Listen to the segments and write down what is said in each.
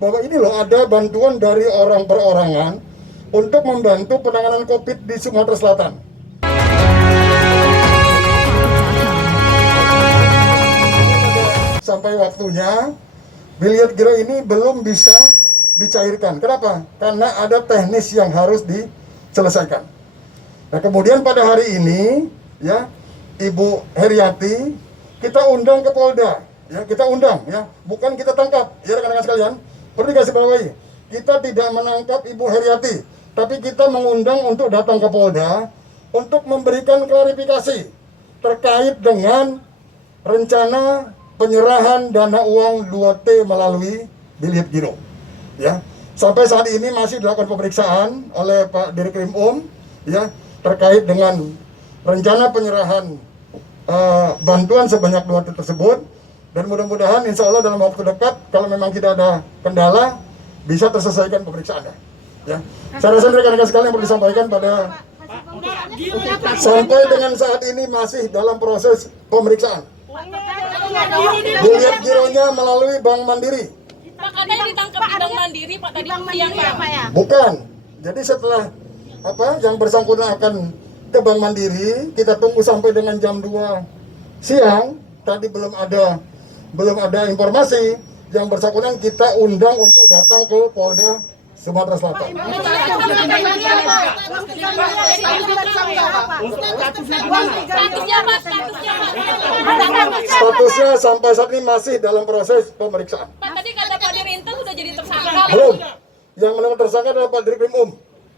bahwa ini loh ada bantuan dari orang perorangan untuk membantu penanganan COVID di Sumatera Selatan. Sampai waktunya biliet giro ini belum bisa dicairkan. Kenapa? Karena ada teknis yang harus diselesaikan. Nah, kemudian pada hari ini ya Ibu Heriati kita undang ke Polda, ya kita undang ya, bukan kita tangkap ya rekan-rekan sekalian. Perlu dikasih bawahi, kita tidak menangkap Ibu Heriati, tapi kita mengundang untuk datang ke Polda untuk memberikan klarifikasi terkait dengan rencana penyerahan dana uang 2T melalui biliet giro. Ya, sampai saat ini masih dilakukan pemeriksaan oleh Pak Dirkrim ya terkait dengan rencana penyerahan bantuan sebanyak 2T tersebut, dan mudah-mudahan insya Allah dalam waktu dekat kalau memang tidak ada kendala bisa terselesaikan pemeriksaannya. Ya, saya rasa rekan-rekan sekalian yang perlu disampaikan pada sampai dengan saat ini masih dalam proses pemeriksaan. Biliet gironya melalui Bank Mandiri. Pak, katanya ditangkap di Bank Mandiri, Pak, tadi siang ya? Bukan. Jadi setelah yang bersangkutan akan ke Bank Mandiri, kita tunggu sampai dengan jam 2 siang. Tadi belum ada informasi. Yang bersangkutan kita undang untuk datang ke Polda Sumatera Selatan. Statusnya sampai saat ini masih dalam proses pemeriksaan. Pak, tadi kata Pak Dirinten sudah jadi tersangka. Belum. Yang menentukan tersangka adalah Pak Dirkrim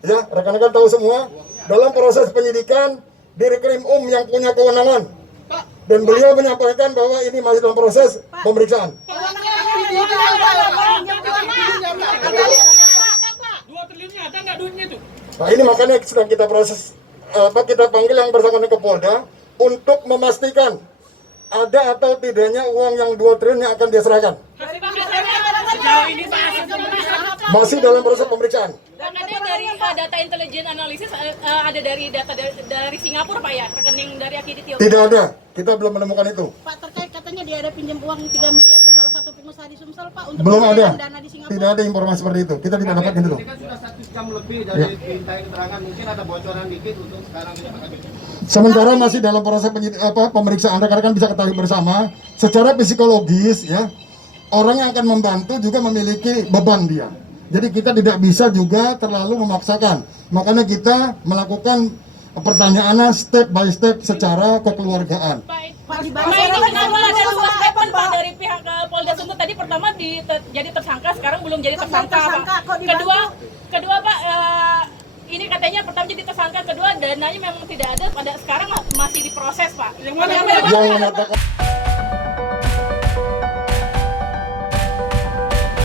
Ya, rekan-rekan tahu semua, dalam proses penyidikan Dirkrim yang punya kewenangan. Dan beliau menyampaikan bahwa ini masih dalam proses pemeriksaan. 2 triliunnya ada nggak duitnya itu? Nah, ini makanya sedang kita proses, kita panggil yang bersangkutan ke Polda untuk memastikan ada atau tidaknya uang yang 2 triliun yang akan dia serahkan. Sejauh ini Masih dalam proses pemeriksaan. Katanya dari data intelijen analisis ada dari data dari Singapura, Pak ya, rekening dari Akiditio. Tidak ada, kita belum menemukan itu. Pak, terkait katanya dia ada pinjam uang 3 miliar ke salah satu pengusaha di Sumsel, Pak, untuk Belum ada, dana di Singapura. tidak ada informasi seperti itu. Kita tidak dapat itu. Ini kan sudah 1 jam lebih dari dimintai keterangan, mungkin ada bocoran dikit untuk sekarang ini Pak Kabit. Sementara masih dalam proses pemeriksaan, rekan-rekan bisa ketahui bersama, secara psikologis ya, orang yang akan membantu juga memiliki beban dia. Jadi kita tidak bisa juga terlalu memaksakan. Makanya kita melakukan pertanyaannya step by step secara kekeluargaan. Pak, ini kenapa ada 2 statement Pak dari pihak Polda Sumut tadi? Pertama jadi tersangka, sekarang belum jadi tersangka, Pak. Kedua Pak, ini katanya pertama jadi tersangka, kedua dananya memang tidak ada, pada sekarang masih diproses, Pak. yang mana? Yang menyatakan